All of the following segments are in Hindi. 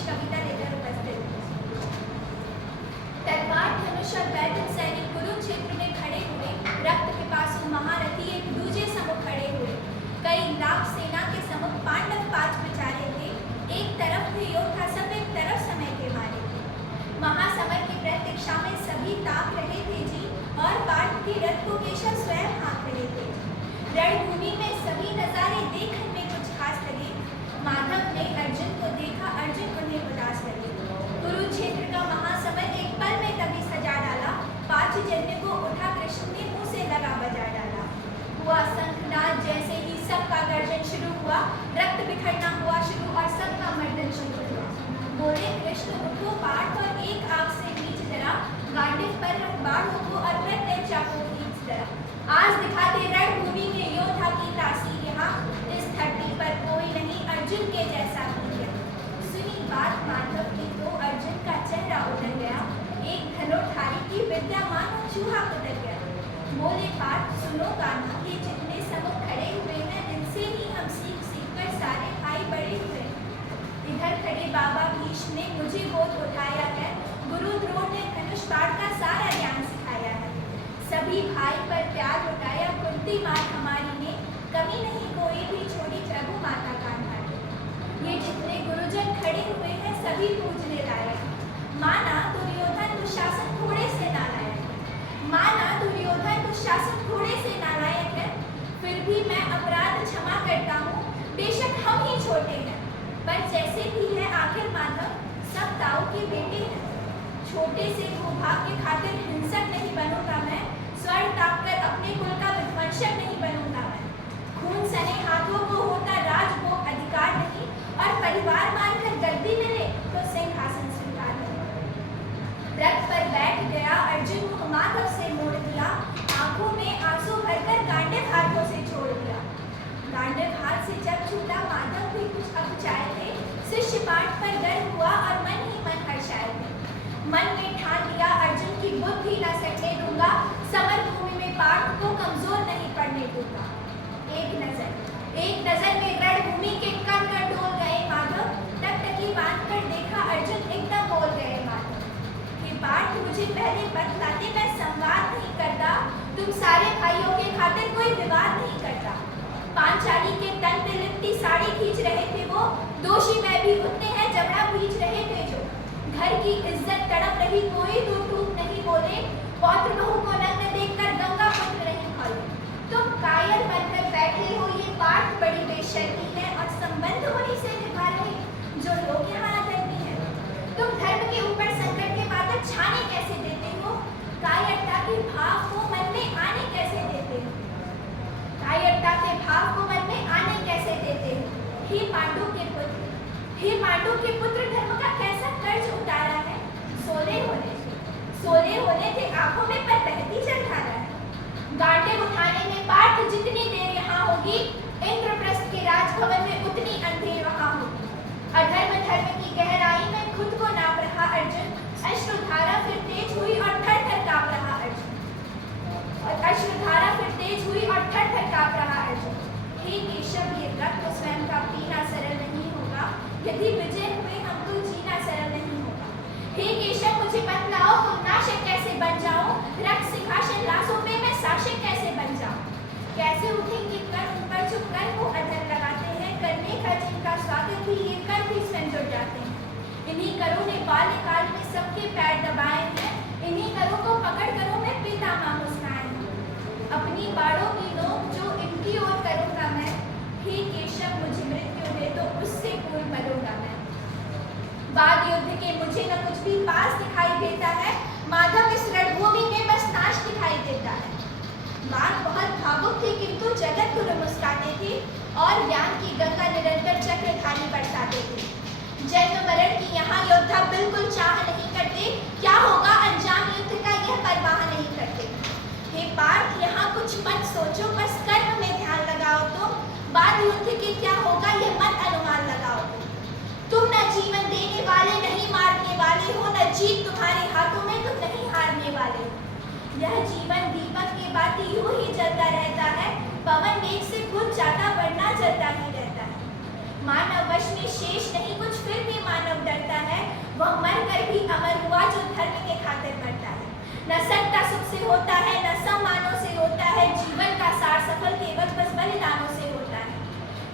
कुछ कविता लेकर उपस्थित हूँ। तलवार धनुष और बैठक सैनिक कुरुक्षेत्र में खड़े हुए, रक्त पिपासु महारथी एक दूजे सम्मुख खड़े हुए। कई लाख सेना के सम्मुख पांडव 5 बेचारे थे। एक तरफ थे योद्धा सब, एक तरफ समय के मारे थे। महासमर की प्रतीक्षा में सभी ताक रहे थे जी, और पार्थ के रथ को केशव स्वयं हाँक रहे थे। रणभूमि में सभी नजारे देखने में कुछ खास लगे। माधव ने अर्जुन को देखा, अर्जुन उन्हें उदास लगे। कुरुक्षेत्र का महासमर एक पल में तभी सजा डाला। 5 जन्य को उठा कृष्ण ने मुंह से लगा बजा डाला। हुआ शंखनाद, जैसे ही सबका गर्जन शुरू हुआ, रक्त बिखरना हुआ शुरू और सबका मर्दन शुरू हुआ। बोले कृष्ण उठो पार्थ और एक आग से नीच जरा, गांडीव पर रख बाणों को और प्रत्यय चाकों खींच जरा। आज दिखाते रणभूमि में योद्धा की तासीर यहाँ, इस धरती पर कोई नहीं अर्जुन के जैसा वीर। सुनी बात माधव की तो अर्जुन का चेहरा उतर गया। एक धनुर्धारी की विद्या मानो चूहा उतर गया। बोले पार्थ सुनो गाना, ये जितने सम्मुख खड़े हुए हैं, इनसे ही हम सीख कर सारे भाई बड़े हुए। इधर खड़े बाबा भीष्म ने मुझे गोद उठाया है। गुरु द्रोण ने धनुष बाण का सारा ज्ञान सिखाया है। सभी भाई पर प्यार लुटाया कुंती माँ हमारी ने, कमी नहीं कोई भी छोड़ी प्रभु माता का नारी। ये जितने गुरुजन खड़े हुए हैं सभी पूजने लायक। माना दुर्योधन दुशासन थोड़े से नालायक है। माना दुर्योधन दुशासन थोड़े से नालायक है, फिर भी मैं अपराध क्षमा करता हूँ। बेशक हम ही छोटे हैं, पर जैसे भी है आखिर माधव सब ताऊ के बेटे हैं। छोटे से भूभाग के खातिर हिंसक नहीं बनूंगा मैं, स्वर ताप कर अपने कुल का विध्वंसक नहीं बनूंगा मैं। खून सने हाथों को होता राजभोग अधिकार नहीं, और परिवार मानकर गद्दी मिले तो सिंहासन स्वीकार नहीं। रथ पर बैठ गया अर्जुन को माधव से मोड़ दिया, आंखों में आंसू भरकर गांडीव हाथों से छोड़ दिया। गांडीव हाथ से जब छूटा माधव भी कुछ अकुचाए थे। शिष्य पाठ पर गर्व हुआ और मन ही मन हर्षाए थे। मन में ठान लिया अर्जुन की बुद्धि न सकने दूंगा, समर भूमि में पार्थ को कमजोर नहीं पड़ने दूंगा। एक नजर में रणभूमि के कण कण डोल गए माधव। टकटकी बांध कर देखा अर्जुन, एकदम बोल गए माधव। कि पार्थ मुझे पहले बतलाते, मैं संवाद नहीं करता, तुम सारे भाइयों के खातिर कोई विवाद नहीं करता। पांचाली के तन पे लिपटी साड़ी खींच रहे थे वो, दोषी मैं भी उतने हैं जबड़ा खींच रहे थे जो। घर की इज्जत तड़प रही कोई दो टूक नहीं बोले, पौत्र बहू को नग्न देखकर गंगा पुत्र नहीं खोले। तुम कायर बनकर बैठे हो, ये पार्थ बड़ी बेशर्मी है, और संबंध उन्हीं से निभा रहे जो लोग यहाँ अधर्मी हैं। तुम धर्म के ऊपर संकट के बादल छाने कैसे देते हो, कायरता के भाव को मन में आने कैसे देते हो। कायरता के भाव को मन में आने कैसे देते हो। हे पांडु के पुत्र धर्म का कैसा कर्ज उतारा है। सोले होने थे आंखों में, पर बहती जल धारा है। गांडीव उठाने में पार्थ जितनी देर यहाँ होगी, इंद्रप्रस्थ के राजभवन में उतनी अंधेर वहाँ होगी। अधर्म धर्म की गहराई में खुद को नाप रहा अर्जुन, अश्रुधारा फिर तेज हुई और थर थर कांप रहा अर्जुन। हे केशव, ये रक्त स्वयं का पीना सरल नहीं होगा, यदि विजय हुए हमको जीना सरल नहीं होगा। हे केशव मुझे बतलाओ, तुम नाशक कैसे बन जाओ, रक्त सिंहासन लाशों पे मैं शासक कैसे बन जाऊं। कैसे उठेंगे कर उन पर जो कर को अधर लगाते हैं, करने का जिनका स्वागत भी ये कर भी स्वयं जुड़ जाते हैं। इन्हीं करों ने बाल्यकाल में सबके पैर दबाए हैं, इन्हीं करों को पकड़ करो मैं पितामह मुस्काए हैं। अपनी बाड़ों की नोक जो इनकी ओर करूंगा मैं, हे केशव मुझे मृत्यु दे तो उससे पूर्व मरूंगा मैं। बाद युद्ध के मुझे न कुछ भी पास दिखाई देता है, माधव इस रणभूमि में बस नाश दिखाई देता है। बात बहुत भावुक थी किंतु जगत गुरु मुस्काते थे, और ज्ञान की गंगा निरंतर चक्रधारी बरसाते थे। जन्म मरण की यहाँ योद्धा बिल्कुल चाह नहीं करते, क्या होगा अंजाम युद्ध का यह परवाह नहीं करते। हे पार्थ यहाँ कुछ मत सोचो, बस कर्म में ध्यान लगाओ तो, बाद युद्ध के क्या होगा यह मत अनुमान लगाओ। तुम न जीवन देने वाले नहीं मारने वाले हो, न जीत तुम्हारे हाथों में तुम नहीं हारने वाले हो। यह जीवन दीपक के बाती यूं ही जलता रहता है, पवन वेग से खुद जाता वरना जलता ही रहता है। मानव वश में शेष नहीं कुछ, फिर भी मानव डरता वह मरकर भी अमर हुआ जो धर्म के खातिर मरता है। न सत्ता सुख से होता है, न सम्मानों से होता है, जीवन का सार सफल केवल बस बलिदानों से होता है।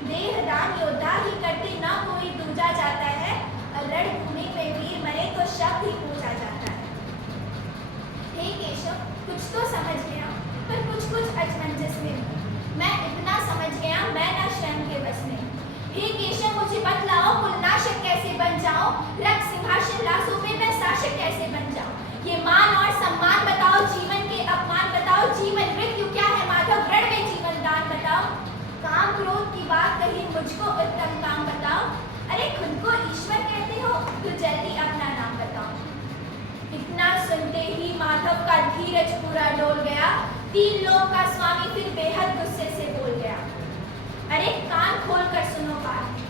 देहदान योद्धा ही करते न कोई दूजा जाता है, और रणभूमि में वीर मरे तो शव ही पूजा जाता है। हे केशव, कुछ तो समझ गया, पर कुछ कुछ असमंजस में हूँ। मैं इतना समझ गया, मैं न स्वयं के बस में। हे केशव, मुझे बतलाओ, कुलनाशक कैसे बन जाऊं, रक्त सिंहासन लाशों पे मैं शासक कैसे बन जाऊं। ये मान और सम्मान बताओ, जीवन के अपमान बताओ, जीवन मृत्यु क्या है माधव, रण में जीवन दान बताओ। काम क्रोध की बात कही, मुझको उत्तम काम बताओ। अरे खुद को ईश्वर कहते हो तो जल्दी अपना नाम बताओ। इतना सुनते ही माधव का धीरज पूरा डोल गया, तीन लोक का स्वामी फिर बेहद गुस्से से बोल गया। अरे कान खोल कर सुनो बात,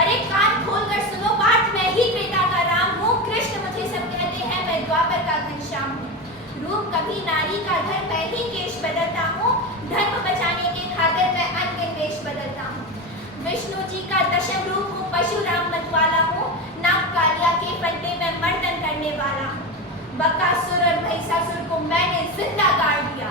अरे कान खोल कर सुनो बात, मैं ही त्रेता का राम हूँ, कृष्ण मुझे सब कहते हैं, मैं द्वापर का घनश्याम हूँ। रूप कभी नारी का धर्म, मैं ही केश बदलता हूँ, धर्म बचाने के खातिर मैं अन्य वेश बदलता हूँ। विष्णु जी का दशम रूप हूँ, परशुराम मतवाला हूँ, नाग कालिया के फंदे में मर्दन करने वाला हूँ। बकासुर और महिषासुर को मैंने जिंदा गाड़ दिया।